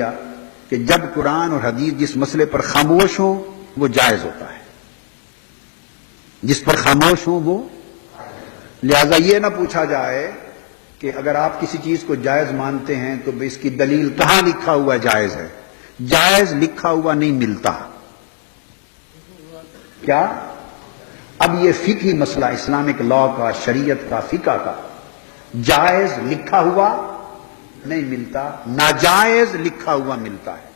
دیا کہ جب قرآن اور حدیث جس مسئلے پر خاموش ہوں وہ جائز ہوتا ہے، جس پر خاموش ہوں وہ، لہذا یہ نہ پوچھا جائے کہ اگر آپ کسی چیز کو جائز مانتے ہیں تو اس کی دلیل کہاں لکھا ہوا جائز ہے؟ جائز لکھا ہوا نہیں ملتا۔ کیا؟ اب یہ فقہی مسئلہ اسلامک لا کا، شریعت کا، فقہ کا، جائز لکھا ہوا نہیں ملتا، ناجائز لکھا ہوا ملتا ہے۔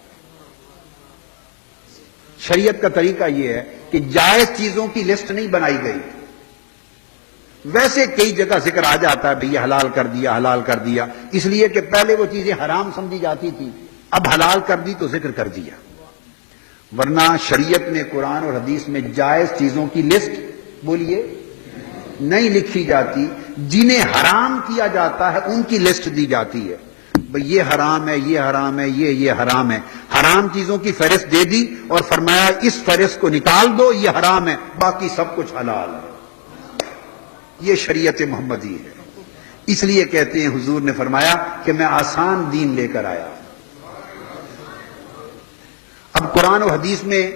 شریعت کا طریقہ یہ ہے کہ جائز چیزوں کی لسٹ نہیں بنائی گئی، ویسے کئی جگہ ذکر آ جاتا ہے بھئی یہ حلال کر دیا، حلال کر دیا، اس لیے کہ پہلے وہ چیزیں حرام سمجھی جاتی تھی، اب حلال کر دی تو ذکر کر دیا، ورنہ شریعت میں، قرآن اور حدیث میں جائز چیزوں کی لسٹ بولیے نہیں لکھی جاتی، جنہیں حرام کیا جاتا ہے ان کی لسٹ دی جاتی ہے، بھئی یہ حرام ہے، یہ حرام ہے، یہ حرام ہے، حرام چیزوں کی فہرست دے دی اور فرمایا اس فہرست کو نکال دو، یہ حرام ہے، باقی سب کچھ حلال ہے۔ یہ شریعت محمدی ہے، اس لیے کہتے ہیں حضور نے فرمایا کہ میں آسان دین لے کر آیا۔ اب قرآن و حدیث میں،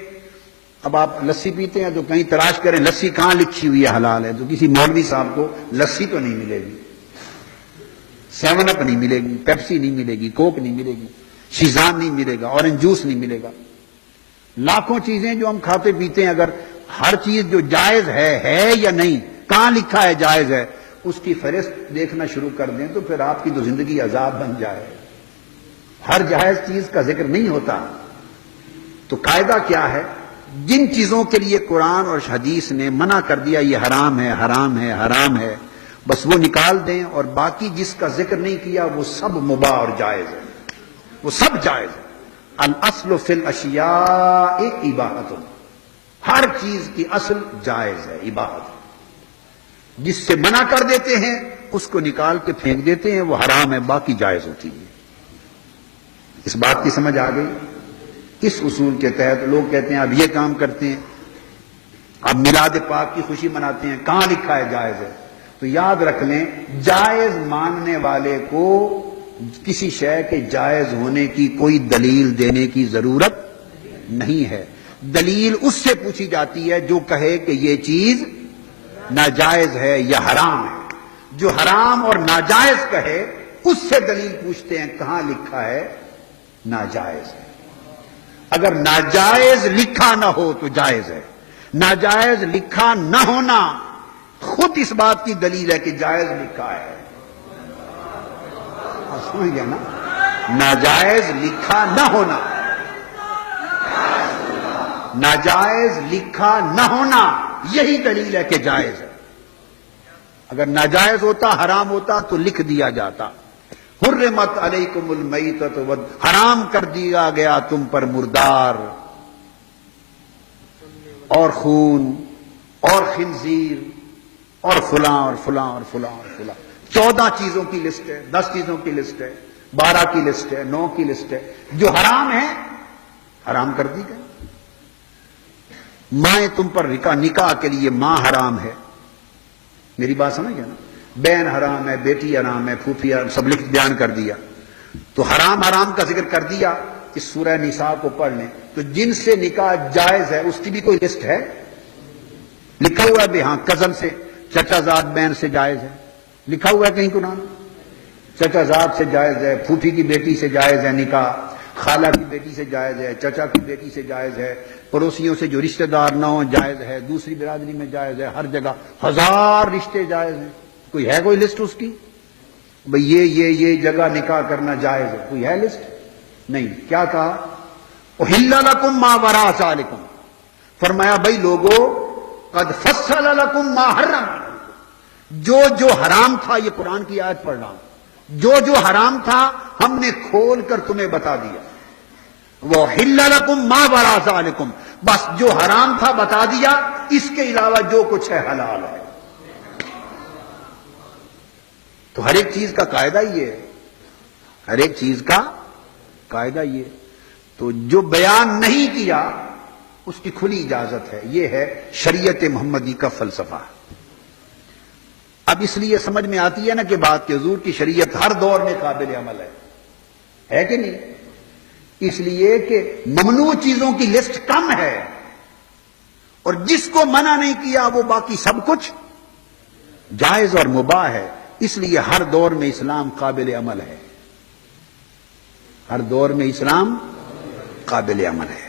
اب آپ لسی پیتے ہیں تو کہیں تلاش کریں لسی کہاں لکھی ہوئی ہے حلال ہے، تو کسی مولوی صاحب کو لسی تو نہیں ملے گی، 7 اپ نہیں ملے گی، پیپسی نہیں ملے گی، کوک نہیں ملے گی، شیزان نہیں ملے گا، اورنج جوس نہیں ملے گا۔ لاکھوں چیزیں جو ہم کھاتے پیتے ہیں، اگر ہر چیز جو جائز ہے یا نہیں، کہاں لکھا ہے جائز ہے، اس کی فہرست دیکھنا شروع کر دیں تو پھر آپ کی تو زندگی عذاب بن جائے۔ ہر جائز چیز کا ذکر نہیں ہوتا، تو قاعدہ کیا ہے؟ جن چیزوں کے لیے قرآن اور حدیث نے منع کر دیا یہ حرام ہے، حرام ہے، حرام ہے، بس وہ نکال دیں، اور باقی جس کا ذکر نہیں کیا وہ سب مباح اور جائز ہے، وہ سب جائز ہے۔ الاصل فی الاشیاء اباحۃ، ہر چیز کی اصل جائز ہے، اباحت۔ جس سے منع کر دیتے ہیں اس کو نکال کے پھینک دیتے ہیں، وہ حرام ہے، باقی جائز ہوتی ہے۔ اس بات کی سمجھ آ گئی؟ اس اصول کے تحت لوگ کہتے ہیں اب یہ کام کرتے ہیں، اب میلاد پاک کی خوشی مناتے ہیں، کہاں لکھا ہے جائز ہے؟ تو یاد رکھ لیں، جائز ماننے والے کو کسی شے کے جائز ہونے کی کوئی دلیل دینے کی ضرورت نہیں ہے۔ دلیل اس سے پوچھی جاتی ہے جو کہے کہ یہ چیز ناجائز ہے یا حرام ہے۔ جو حرام اور ناجائز کہے اس سے دلیل پوچھتے ہیں کہاں لکھا ہے ناجائز ہے۔ اگر ناجائز لکھا نہ ہو تو جائز ہے، ناجائز لکھا نہ ہونا خود اس بات کی دلیل ہے کہ جائز لکھا ہے۔ آپ سمجھ گئے نا؟ ناجائز لکھا نہ ہونا، ناجائز لکھا نہ ہونا یہی دلیل ہے کہ جائز ہے۔ اگر ناجائز ہوتا، حرام ہوتا تو لکھ دیا جاتا، حرمت علیکم المیتۃ، حرام کر دیا گیا تم پر مردار اور خون اور خنزیر اور فلاں اور فلاں اور فلاں اور فلاں، 14 چیزوں کی لسٹ ہے، 10 چیزوں کی لسٹ ہے، 12 کی لسٹ ہے، 9 کی لسٹ ہے، جو حرام ہے حرام کر دی گئی۔ مائیں تم پر نکاح کے لیے ماں حرام ہے، میری بات سمجھ گئے نا؟ بہن حرام ہے، بیٹی حرام ہے، پھوپھی حرام، سب لکھ بیان کر دیا، تو حرام حرام کا ذکر کر دیا۔ اس سورہ نساء کو پڑھ لیں تو جن سے نکاح جائز ہے اس کی بھی کوئی لسٹ ہے، لکھا ہوا ہے بھی ہاں کزن سے، چچا زاد بہن سے جائز ہے، لکھا ہوا ہے کہیں قرآن، چچا زاد سے جائز ہے، پھوپھی کی بیٹی سے جائز ہے نکاح، خالہ کی بیٹی سے جائز ہے، چچا کی بیٹی سے جائز ہے، پڑوسیوں سے جو رشتہ دار نہ ہوں جائز ہے، دوسری برادری میں جائز ہے، ہر جگہ 1000 رشتے جائز ہیں۔ کوئی ہے کوئی لسٹ اس کی؟ بھئی یہ جگہ نکاح کرنا جائز ہے، کوئی ہے لسٹ؟ نہیں۔ کیا کہا؟ احل لکم ما وراء ذالکم، فرمایا بھئی لوگو قد فصل لکم ما حرم علیکم، جو حرام تھا، یہ قرآن کی آیت پڑھ رہا ہوں، جو حرام تھا ہم نے کھول کر تمہیں بتا دیا۔ وَأُحِلَّ لَكُم مَّا وَرَاءَ ذَلِكُم، بس جو حرام تھا بتا دیا، اس کے علاوہ جو کچھ ہے حلال ہے۔ تو ہر ایک چیز کا قاعدہ یہ ہے، ہر ایک چیز کا قاعدہ یہ، تو جو بیان نہیں کیا اس کی کھلی اجازت ہے۔ یہ ہے شریعت محمدی کا فلسفہ۔ اب اس لیے سمجھ میں آتی ہے نا کہ بات کہ حضور کی شریعت ہر دور میں قابل عمل ہے کہ نہیں؟ اس لیے کہ ممنوع چیزوں کی لسٹ کم ہے اور جس کو منع نہیں کیا وہ باقی سب کچھ جائز اور مباح ہے. اس لیے ہر دور میں اسلام قابل عمل ہے. ہر دور میں اسلام قابل عمل ہے.